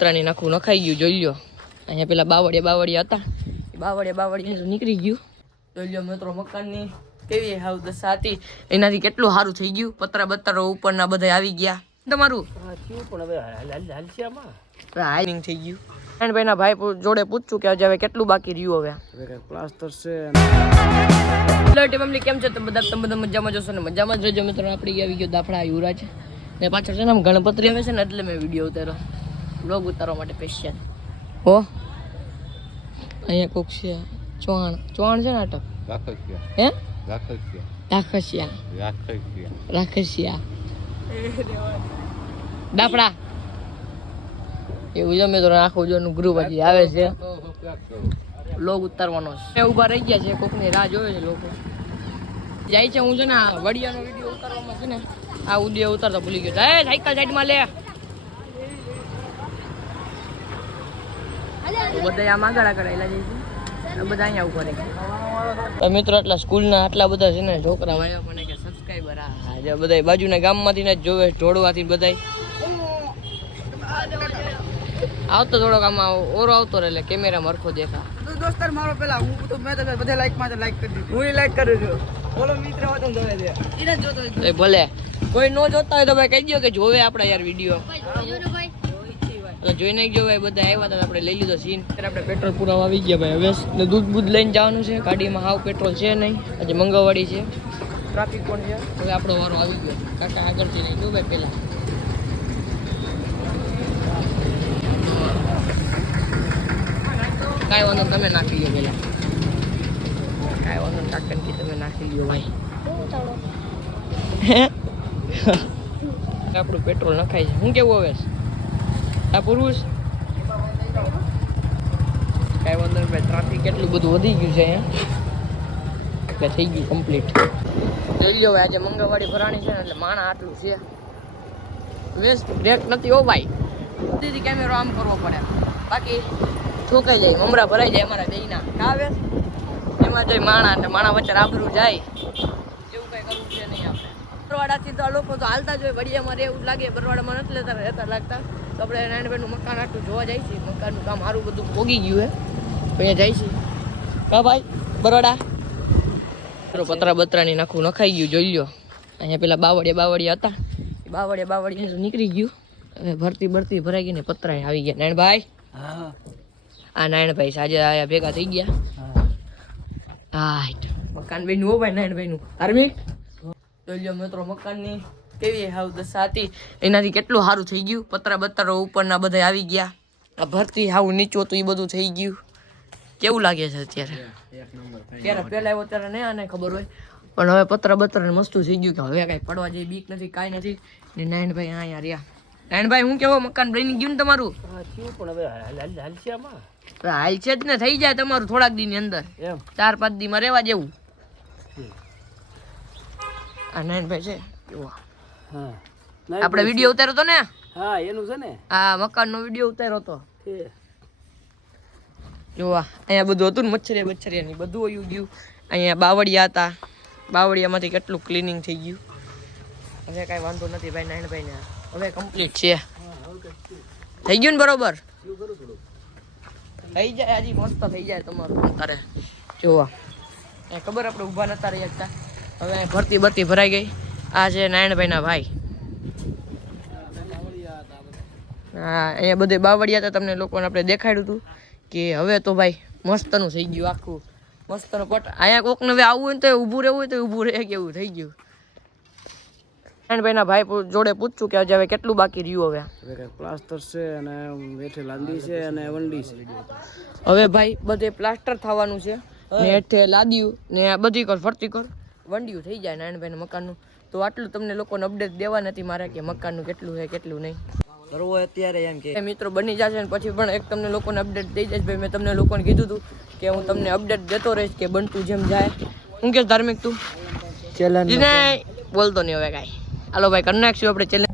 ત્રણેય નાખું નખાઈ ગયું જોઈ લો અહીંયા પેલા બાવળિયા બાવળિયા હતા. એ બાવળિયા બાવળિયા નીકળી ગયું. જોઈ લો મિત્રો મકાનની કેવી હાવ દશા હતી. એનાથી કેટલું સારું થઈ ગયું. પતરા બતરા ઉપરના બધા આવી ગયા. તમારું? હાઈલિંગ થઈ ગયું. અને ભાઈના ભાઈ જોડે પૂછ્યું કે હજી હવે કેટલું બાકી રહ્યું હવે? પ્લાસ્ટર છે. ફેમિલી કેમ છે? તમે બધા તમે બધા મજામાં જશો ને? મજામાં જ રહેજો મિત્રો. આપણે આવી ગયો દાફડા યુવરાજ. ને પાછળ છે ને આમ ગણપતિ આવે છે ને એટલે મેં વીડિયો ઉતાર્યો. બ્લોગ ઉતારવા માટે સ્પેશિયલ ઓ અહીંયા કોક છે ચૌહાણ. ચૌહાણ છે નાટક? હે? રાખસિયા. રાખસિયા. દાફડા. એવું જમે તો આખું જોનું ગ્રુપ હજી આવે છે. લોગ ઉતારવાનો છે. ઊભા રહી ગયા છે કોકની રાહ જોવે છે લોકો. જાય છે હું છે ને આ વડિયાનો વીડિયો ઉતારવામાં છે ને આ વીડિયો ઉતારતા ભૂલી ગયો. એ સાયકલ સાઈડમાં લે. બધા આમ આગળ આગળ આવેલા જાય બધા અહીંયા ઊભા રહી. મિત્રો આટલા સ્કૂલના આટલા બધા છે ને છોકરા વાળા મને કે સબસ્ક્રાઈબર આ જે બધા બાજુના ગામમાંથી ને જોવે ઢોળવાથી બધા આવતો થોડોક આમાં ઓરો આવતો રહે એટલે કેમેરા મરખો દેખા તો દોસ્તાર મારો પેલા હું તો મેં તો બધા લાઈકમાં લાઈક કરી દીધું. હું લાઈક કરું છું બોલો મિત્ર હોય તો જોવે છે. એને જોતો તો. ભલે. કોઈ નો જોતા હોય તો ભાઈ કહી દો કે જોવે આપણા યાર વીડિયો તો જોઈને જ ભાઈ બધા આવ્યા હતા તો આપણે લઈ લીધો સીન ત્યારે આપણે પેટ્રોલ પુરાવા આવી ગયા ભાઈ. હવે એટલે દૂધ બૂધ લઈને જવાનું છે. ગાડીમાં હાવ પેટ્રોલ છે નહીં. આજે મંગળવાડી છે. ટ્રાફિક પણ છે. હવે આપણો વારો આવી ગયો. કાકા આગળથી નહીં. જો ભાઈ પહેલાં. કાંઈ વાંધો તમે નાખી લો પહેલાં. કાંઈ વાંધો કાકનથી કાકાને તમે નાખી લો ભાઈ. આપણું પેટ્રોલ નખાય છે. શું કેવું હવે? આ પુરુષ? કાંઈ વાંધો નહીં ટ્રાફિક એટલું બધું વધી ગયું છે અહીંયા. એટલે થઈ ગયું કમ્પ્લીટ જોઈ લો આજે મંગળવાડી ભરાણી છે ને, એટલે માણા આટલું છે. વેસ્ટ બ્રેક નથી હો, ભાઈ. દીદી કેમેરો આમ કરવો પડે. બાકી ઠોકાઈ જાય મમરા ભરાઈ જાય અમારા કા વેસ્ટ? એમાં જઈ માણા એટલે માણા વચ્ચે આબરું જાય એવું કઈ કરવું છે નહીં આપણે બરવાડાથી તો આ લોકો તો હાલતા જ હોય વડિયામાં એવું લાગે. બરવાડામાં નથી લેતા રહેતા લાગતા. તો આપણે નાનભાઈનું મકાન આટલું જોવા જાય છે. મકાનનું કામ સારું બધું પોગી ગયું હે. અહીંયા જાય છે. કા ભાઈ? બરોડા પતરા બતરાની નાખું નખાઈ ગયું જોઈ લો અહીંયા પેલા બાવળિયા બાવળિયા હતા. એ બાવળિયા બાવળિયા નીકળી ગયું. હવે ભરતી ભરતી ભરાઈ ગઈ ને પતરાય આવી ગયા. નાયણભાઈ હા. આ નાયણભાઈ સાજે આયા ભેગા થઈ ગયા. હા. મકાન ભાઈ નું હો ભાઈ નાયણભાઈ નું ધાર્મિક? જોઈ લો મિત્રો મકાનની કેવી હાવ દશા હતી. એનાથી કેટલું સારું થઈ ગયું? પતરા બતરા ઉપરના બધા આવી ગયા. આ ભરતી હાવ નીચું હતું એ બધું થઈ ગયું. કેવું લાગે છે અત્યારે? ત્યારે પહેલા આવ્યો ત્યારે નહીં આને ખબર હોય. પણ હવે પતરા બતરા મસ્તું થઈ ગયું કે હવે કાંઈ પડવા જેવી બીક નથી કાંઈ નથી. ને નાયણભાઈ અહીંયા રહ્યા. નાયણભાઈ હું કેવો મકાન બની ગયું ને તમારું? પણ હવે હાલ છે હાલ છે જ ને થઈ જાય તમારું થોડાક દી ની અંદર. એમ. ચાર પાંચ દી માં રહેવા જેવું. આ નયનભાઈ છે. જુઓ. હા. આપણે વીડિયો ઉતાર્યો તો ને? હા એનું છે ને. હા મકાનનો વીડિયો ઉતાર્યો તો જોવા અહીંયા બધું હતું ને મચ્છરિયા બચ્છરિયા ની બધું વયું ગયું. અહીંયા બાવળિયા હતા. બાવળિયામાંથી કેટલું ક્લિનિંગ થઈ ગયું. હવે કાંઈ વાંધો નથી ભાઈ નાયણભાઈ ને હવે કમ્પ્લીટ છે. થઈ ગયું ને બરોબર? થઈ જાય હજી મસ્ત થઈ જાય તમારું અત્યારે. જોવા ખબર આપણે ઊભા નતા રહ્યા હતા હવે ભરતી બરતી ભરાઈ ગઈ. આ છે નારાયણભાઈના ભાઈ. હા અહીંયા બધે બાવળિયા હતા તમને લોકોને આપણે દેખાડ્યું હતું કે હવે તો ભાઈ મસ્તનું થઈ ગયું આખું. મસ્તનું પટ. અહીંયા કોકને હવે આવવું હોય ને તો ઊભું રહેવું હોય તો ઊભું રહે કે એવું થઈ ગયું. નારાયણભાઈના ભાઈ જોડે પૂછું કે આજે હવે કેટલું બાકી રહ્યું હવે? હવે પ્લાસ્ટર છે અને હેઠે લાંદી છે અને વંડી છે. હવે ભાઈ બધે પ્લાસ્ટર થવાનું છે. ને હેઠે લાદ્યું ને આ બધી કર ફરતી કર. વંડિયું થઈ જાય નારાયણભાઈના મકાનનું. તો આટલું તમને લોકોને અપડેટ દેવા નથી મારે કે મકાનનું કેટલું છે કેટલું નહીં. કરવો અત્યારે એમ કે. મિત્રો બની જશે ને પછી પણ એક તમને લોકોને અપડેટ દઈ જશે ભાઈ મેં તમને લોકોને કીધું હતું કે હું તમને અપડેટ દેતો રહીશ કે બનતું જેમ જાય. હું કે ધાર્મિક તું? ચેલેન્જ બોલતો નહીં હવે કાંઈ. હાલો ભાઈ કરી નાખશું આપણે ચેલેન્જ